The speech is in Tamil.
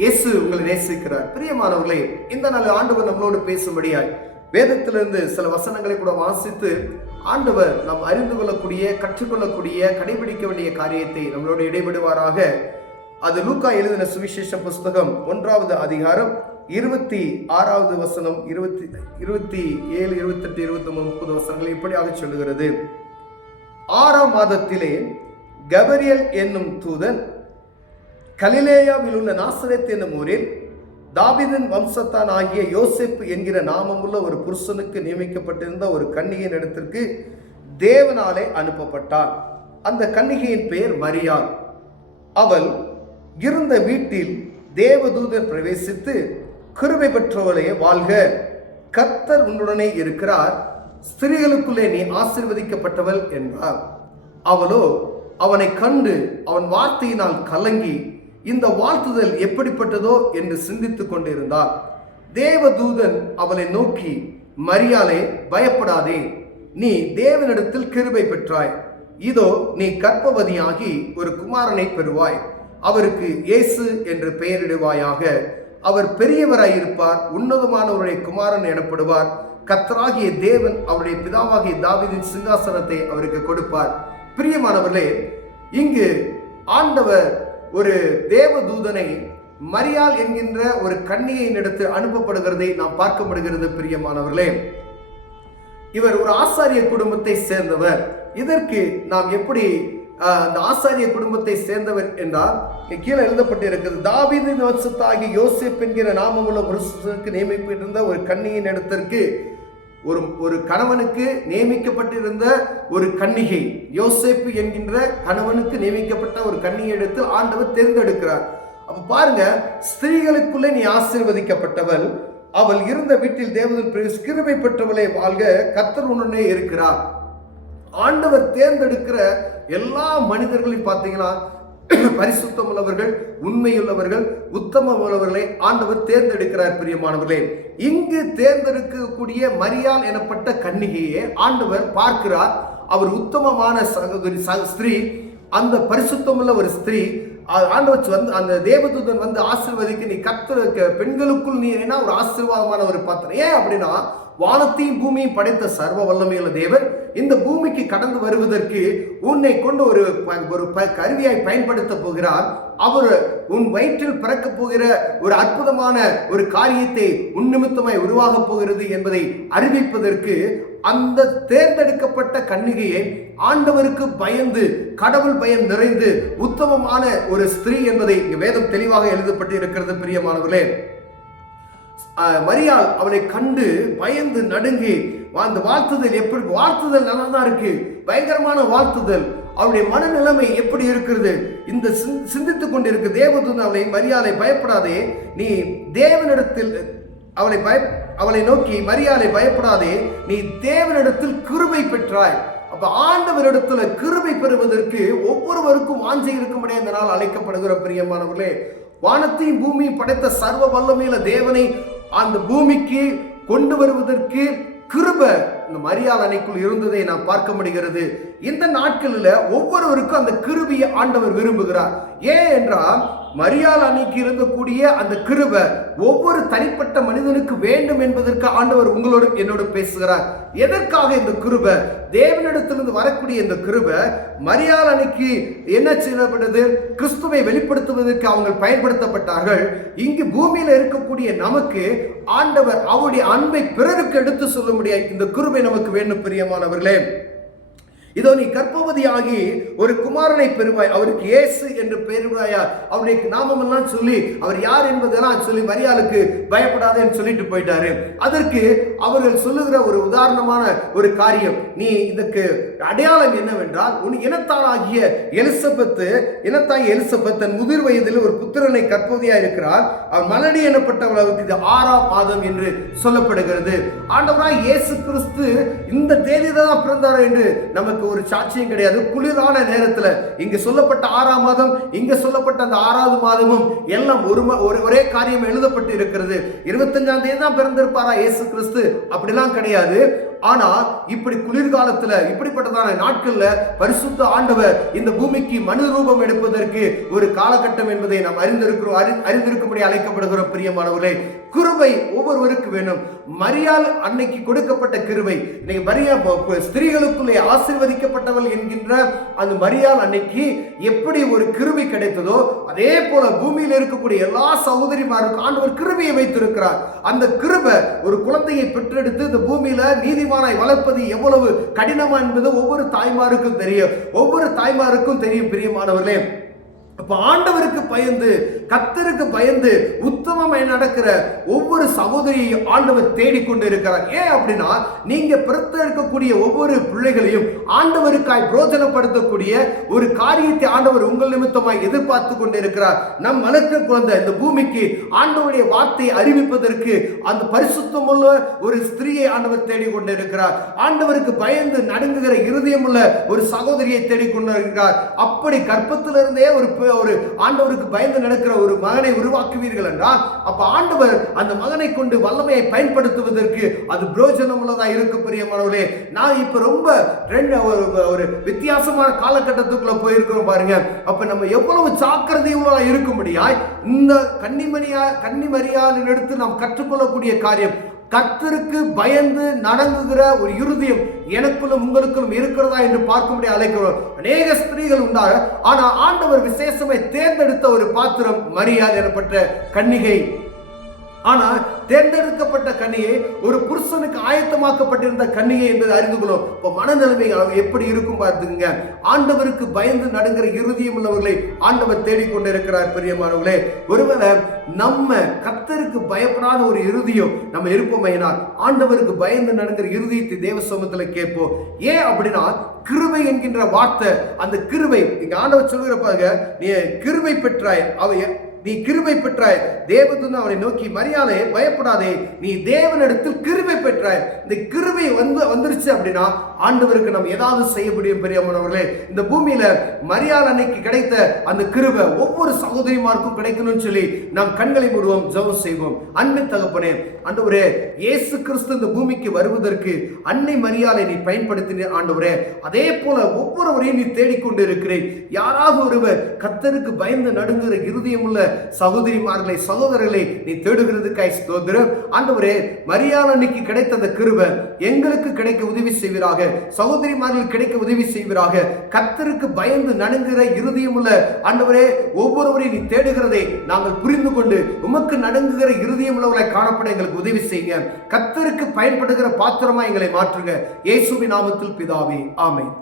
இயேசு உங்களை நேசிக்கிறார். பிரியமானவர்களே, இந்த நாள் ஆண்டவர் நம்மளோடு பேசும்படியாய் வேதத்திலிருந்து சில வசனங்களை கூட வாசித்து ஆண்டவர் நாம் அறிந்து கொள்ளக்கூடிய, கற்றுக்கொள்ளக்கூடிய, கடைபிடிக்க வேண்டிய காரியத்தை நம்மளோடு இடைவிடுவாராக. அது லூக்கா எழுதின சுவிசேஷ புஸ்தகம் 1வது அதிகாரம் 26வது வசனம், 27, 28, 29 வசனங்கள் இப்படியாக சொல்லுகிறது. 6ஆம் மாதத்திலே கபிரியேல் என்னும் தூதன் கலிலேயாவில் உள்ள நாசரேத் என்னும் ஊரில் தாவீதின் வம்சத்தான் ஆகிய யோசேப்பு என்கிற நாமமுள்ள ஒரு புருஷனுக்கு நியமிக்கப்பட்டிருந்த ஒரு கன்னிகையின் இடத்திற்கு தேவனாலே அனுப்பப்பட்டார். அந்த கன்னிகையின் பெயர் மரியாள். அவள் இருந்த வீட்டில் தேவதூதன் பிரவேசித்து, கிருபை பெற்றவளே வாழ்க, கர்த்தர் உன்னுடனே இருக்கிறார், ஸ்திரீகளுக்குள்ளே நீ ஆசீர்வதிக்கப்பட்டவள் என்றார். அவளோ அவனை கண்டு அவன் வார்த்தையினால் கலங்கி இந்த வாழ்த்துதல் எப்படிப்பட்டதோ என்று சிந்தித்துக் கொண்டிருந்தார். தேவதூதன் அவளை நோக்கி, மரியாளே, பயப்படாதே, நீ தேவனிடத்தில் கிருபை பெற்றாய். இதோ நீ கர்ப்பவதியாகி ஒரு குமாரனை பெறுவாய். அவருக்கு இயேசு என்று பெயரிடுவாயாக. அவர் பெரியவராயிருப்பார், உன்னதமானவருடைய குமாரன் எனப்படுவார். கர்த்தராகிய தேவன் அவருடைய பிதாவாகிய தாவீதின் சிங்காசனத்தை அவருக்கு கொடுப்பார். பிரியமானவர்களே, இங்கு ஆண்டவர் ஒரு தேவதூதனை மரியாள் என்கின்ற ஒரு கன்னிகையின் இடத்து அனுப்பப்படுகிறதை நாம் பார்க்க முடிகிறது. பிரியமானவர்களே, இவர் ஒரு ஆசாரிய குடும்பத்தை சேர்ந்தவர். இதற்கு நாம் எப்படி அந்த ஆசாரிய குடும்பத்தை சேர்ந்தவர் என்றால் கீழே எழுதப்பட்டிருக்கிறது. தாவீதின் வம்சத்தாகிய யோசேப்பு என்கிற நாமமுள்ள புருஷனுக்கு நியமிக்கப்பட்டிருந்த ஒரு கன்னிகையின் இடத்திற்கு ஒரு கணவனுக்கு நியமிக்கப்பட்டிருந்த ஒரு கன்னிகை, யோசேப்பு என்கின்ற கணவனுக்கு நியமிக்கப்பட்ட ஒரு கன்னிகை எடுத்து ஆண்டவர் தேர்ந்தெடுக்கிறார். அப்ப பாருங்க, ஸ்திரீகளுக்குள்ளே நீ ஆசீர்வதிக்கப்பட்டவள், அவள் இருந்த வீட்டில் தேவதூதன் கிருபை பெற்றவளே வாழ்க, கர்த்தர் உன்னுடனே இருக்கிறார். ஆண்டவர் தேர்ந்தெடுக்கிற எல்லா மனிதர்களையும் பார்த்தீங்கன்னா பரிசுத்தம் உள்ளவர்கள், உண்மையுள்ளவர்கள், உத்தமம் உள்ளவர்களை ஆண்டவர் தேர்ந்தெடுக்கிறார். பிரியமானவர்களே, இங்கு தேர்ந்தெடுக்கக்கூடிய மரியாள் எனப்பட்ட கன்னிகையை ஆண்டவர் பார்க்கிறார். அவர் உத்தமமான சகோதரி ஸ்திரீ, அந்த பரிசுத்தமுள்ள ஒரு ஸ்திரீ. ஆண்டவர் வந்து அந்த தேவதூதன் வந்து ஆசீர்வதிக்க, நீ கர்த்தருக்கு பெண்களுக்குள் நீ என்ன ஒரு ஆசீர்வாதமான ஒரு பாத்திரம். ஏன் அப்படின்னா, வானத்தையும் பூமியும் படைத்த சர்வ வல்லமையுள்ள தேவன் இந்த பூமிக்கு கடந்து வருவதற்கு உன்னை கொண்டு ஒரு கருவியாய் பயன்படுத்த போகிறார். அவர் உன் வயிற்றில் பிறக்க போகிற ஒரு அற்புதமான ஒரு காரியத்தை உன் நிமித்தமாய் உருவாக போகிறது என்பதை அறிவிப்பதற்கு அந்த தேர்ந்தெடுக்கப்பட்ட கன்னிகையை ஆண்டவருக்கு பயந்து, கடவுள் பயம் நிறைந்து உத்தமமான ஒரு ஸ்திரீ என்பதை வேதம் தெளிவாக எழுதப்பட்டு இருக்கிறது. பிரியமானவர்களே, மரியாள் அவனை கண்டு பயந்து நடுங்கி அந்த வாழ்த்துதல் எப்படி, வாழ்த்துதல் நல்லா தான் இருக்கு, பயங்கரமான வாழ்த்துதல். அவருடைய மனநிலைமை எப்படி இருக்கிறது? இந்த சிந்தித்துக் கொண்டிருக்கு தேவதூதன் அவளை, மரியாளை, பயப்படாதே, நீ தேவனிடத்தில் அவளை நோக்கி, மரியாளை, பயப்படாதே, நீ தேவனிடத்தில் கிருபை பெற்றாய். அப்ப ஆண்டவரிடத்துல கிருபை பெறுவதற்கு ஒவ்வொருவருக்கும் வாஞ்சை இருக்கும்படி இந்த நாள் அழைக்கப்படுகிற. பிரியமானவர்களே, வானத்தையும் பூமியும் படைத்த சர்வ வல்லமையுள்ள தேவனை அந்த பூமிக்கு கொண்டு வருவதற்கு கிருபை இந்த மரியாள் அன்னைக்குள் இருந்ததை நாம் பார்க்க முடிகிறது. இந்த நாட்களில் ஒவ்வொருவருக்கும் அந்த கிருபையை ஆண்டவர் விரும்புகிறார். ஏன் என்றால், மரியாள் அன்னைக்கு இருந்தக்கூடிய அந்த கிருபை ஒவ்வொரு தனிப்பட்ட மனிதனுக்கு வேண்டும் என்பதற்கு ஆண்டவர் உங்களோடு என்னோடு பேசுகிறார். எதற்காக இந்த கிருபை? தேவனிடத்திலிருந்து வரக்கூடிய இந்த கிருபை மரியாள் அன்னைக்கு என்ன செய்யப்பட்டது? கிறிஸ்துவை வெளிப்படுத்துவதற்கு அவங்க பயன்படுத்தப்பட்டார்கள். இங்கு பூமியில இருக்கக்கூடிய நமக்கு ஆண்டவர் அவருடைய அன்பை பிறருக்கு எடுத்து சொல்ல முடியாது. இந்த கிருபை நமக்கு வேண்டும். பிரியமானவர்களே, இதோ நீ கர்ப்பவதியாகி ஒரு குமாரனை பெறுவாய், அவருக்கு இயேசு என்று பெறுவாயா. அவருடைய நாமம் எல்லாம் சொல்லி அவர் யார் என்பதெல்லாம் சொல்லி மரியாளுக்கு பயப்படாதேன்னு சொல்லிட்டு போயிட்டாரு. அதற்கு அவர்கள் சொல்லுகிற ஒரு உதாரணமான ஒரு காரியம், நீ இதற்கு அடையாளம் என்னவென்றால், உன் இனத்தாளாகிய எலிசபெத் தன் முதிர் வயதில் ஒரு புத்திரனை கர்ப்பவதியா இருக்கிறார். அவர் மலடி எனப்பட்டவளுக்கு இது 6ஆம் மாதம் என்று சொல்லப்படுகிறது. ஆண்டவராய் இயேசு கிறிஸ்து இந்த தேதிதான் பிறந்தார் என்று நமக்கு ஒரு சாட்சியம் கிடையாது. குளிரான நேரத்தில் இங்கு சொல்லப்பட்ட 6ஆம் மாதம், இங்க சொல்லப்பட்ட அந்த 6வது மாதமும் எல்லாம் ஒரே காரியம் எழுதப்பட்டு இருக்கிறது. 25ஆம் தேதி தான் பிறந்திருப்பாரா இயேசு கிறிஸ்து? அப்படிலாம் கிடையாது. ஆனா இப்படி குளிர்காலத்துல இப்படிப்பட்டதான நாட்கள்ல பரிசுத்த ஆண்டவர் இந்த பூமிக்கு மனு ரூபம் எடுப்பதற்கு ஒரு காலகட்டம் என்பதை நாம் அறிந்திருக்கும்படி அழைக்கப்படுகிறோம். பிரியமானவர்களே, கிருபை ஒவ்வொருவருக்கு வேணும். மரியாள் அன்னைக்கு கொடுக்கப்பட்ட கிருபை, இன்னைக்கு மரியா ஸ்திரீகளுக்குள்ளே ஆசீர்வதிக்கப்பட்டவள் என்கின்ற அந்த மரியாள் அன்னைக்கு எப்படி ஒரு கிருபை கிடைத்ததோ அதே போல பூமியில் இருக்கக்கூடிய எல்லா சகோதரிமாருக்கும் ஆண்டவர் கிருபையை வைத்திருக்கிறார். அந்த கிருபை ஒரு குழந்தையை பெற்றெடுத்து இந்த பூமியில நீதிமானாய் வளர்ப்பது எவ்வளவு கடினமா என்பது ஒவ்வொரு தாய்மாருக்கும் தெரியும், ஒவ்வொரு தாய்மாருக்கும் தெரியும். பிரியமானவர்களே, அப்ப ஆண்டவருக்கு பயந்து, கர்த்தருக்கு பயந்து உத்தமமாய் நடக்கிற ஒவ்வொரு சகோதரியையும் ஆண்டவர் தேடிக்கொண்டு இருக்கிறார். ஏன் அப்படின்னா, நீங்க பிறத்தெடுக்கக்கூடிய ஒவ்வொரு பிள்ளைகளையும் ஆண்டவருக்காய் பிரோஜனப்படுத்தக்கூடிய ஒரு காரியத்தை ஆண்டவர் உங்கள் நிமித்தமாய் எதிர்பார்த்து கொண்டு இருக்கிறார். நம் வளர்க்க குழந்தை இந்த பூமிக்கு ஆண்டவருடைய வார்த்தையை அறிவிப்பதற்கு அந்த பரிசுத்தமுள்ள ஒரு ஸ்திரீயை ஆண்டவர் தேடிக்கொண்டு இருக்கிறார். ஆண்டவருக்கு பயந்து நடுங்குகிற இருதயம் உள்ள ஒரு சகோதரியை தேடிக்கொண்டு இருக்கிறார். அப்படி கர்ப்பத்திலிருந்தே ஒரு ஆண்டவருக்கு பயந்து நடக்கிற ஒரு மகனை உருவாக்குவீர்கள் என்றால், அப்ப ஆண்டவர் அந்த மகனை கொண்டு வல்லமையை பயன்படுத்துவதற்கு அது பிரயோஜனம் உள்ளதா இருக்கு. பிரியமானவர்களே, நான் இப்ப ரொம்ப ஒரு வித்தியாசமான காலகட்டத்துக்குள்ள போயிருக்கிறோம் பாருங்க. அப்ப நம்ம எவ்வளவு ஜாக்கிரதை உள்ளதா இருக்கும்படியாய் இந்த கன்னிமரியாளின் எடுத்து நாம் கற்றுக்கொள்ளக்கூடிய காரியம், கர்த்தருக்கு பயந்து நடங்குகிற ஒரு இருதயம் எனக்குள்ளும் உங்களுக்குள்ளும் இருக்கிறதா என்று பார்க்கும்படி அழைக்கிறோம். அநேக ஸ்திரீகள் உண்டாக, ஆனா ஆண்டவர் விசேஷமாய் தேர்ந்தெடுத்த ஒரு பாத்திரம் மரியாள் எனப்பட்ட கன்னிகை. ஆனால் தேர்ந்தெடுக்கப்பட்ட கன்னிகை ஒரு புருஷனுக்கு ஆயத்தமாக்கப்பட்டிருந்த கன்னிகை என்பதை அறிந்து கொள்ளும். இப்போ மனநிலைமை எப்படி இருக்கும் பார்த்துங்க. ஆண்டவருக்கு பயந்து நடுங்கிற இருதயம் உள்ளவர்களை ஆண்டவர் தேடிக்கொண்டிருக்கிறார். பிரியமானவர்களே, ஒருவேளை நம்ம கர்த்தருக்கு பயப்படாத ஒரு இருதயம் நம்ம இருப்போமையினால் ஆண்டவருக்கு பயந்து நடுங்கிற இருதயத்தை தேவ சமூகத்துல கேட்போம். ஏன் அப்படின்னா, கிருபை என்கின்ற வார்த்தை, அந்த கிருபை இங்க ஆண்டவர் சொல்கிறப்பாங்க, நீ கிருபை பெற்றாய், நீ கிருபை பெற்றாய். தேவதூதன் அவனை நோக்கி, மரியாளே பயப்படாதே, நீ தேவனிடத்தில் கிருபை பெற்றாய். இந்த கிருபை வந்துருச்சு அப்படின்னா ஆண்டவருக்கு நம்ம ஏதாவது செய்ய முடியும். பெரியவர்களே, இந்த பூமியில மரியாள் அன்னைக்கு கிடைத்த அந்த கிருபை ஒவ்வொரு சகோதரிமாருக்கும் கிடைக்கணும்னு சொல்லி நாம் கண்களை மூடுவோம், ஜெபம் செய்வோம். அன்பின் தகப்பனே, ஆண்டவரே, இயேசு கிறிஸ்து இந்த பூமிக்கு வருவதற்கு அன்னை மரியாளை நீ பயன்படுத்தின ஆண்டவரே. அதே போல ஒவ்வொருவரையும் நீ தேடிக்கொண்டு இருக்கிறேன். யாராவது ஒருவர் கர்த்தருக்கு பயந்து நடுங்குற இருதயம் உள்ள சகோதரிமார்களை, சகோதரர்களை நீ தேடுகிறதுக்காய் ஸ்தோத்திரம். ஆண்டவரே, மரியாள் அன்னைக்கு கிடைத்த அந்த கிருபை எங்களுக்கு கிடைக்க உதவி செய்வீராக, சகோதரிமார்கள் கிடைக்க உதவி செய்வீராக. கர்த்தருக்கு பயந்து நடுங்குகிற இருதயம் உள்ள ஆண்டவரே, ஒவ்வொருவரையும் நீ தேடுகிறதை நாங்கள் புரிந்து கொண்டு உமக்கு நடுங்குகிற இருதயம் உள்ளவர்களை காணப்பட எங்களுக்கு உதவி செய்யுங்க. கர்த்தருக்கு பயன்படுகிற பாத்திரமா எங்களை மாற்றுங்க. இயேசுவின் நாமத்தில் பிதாவே, ஆமென்.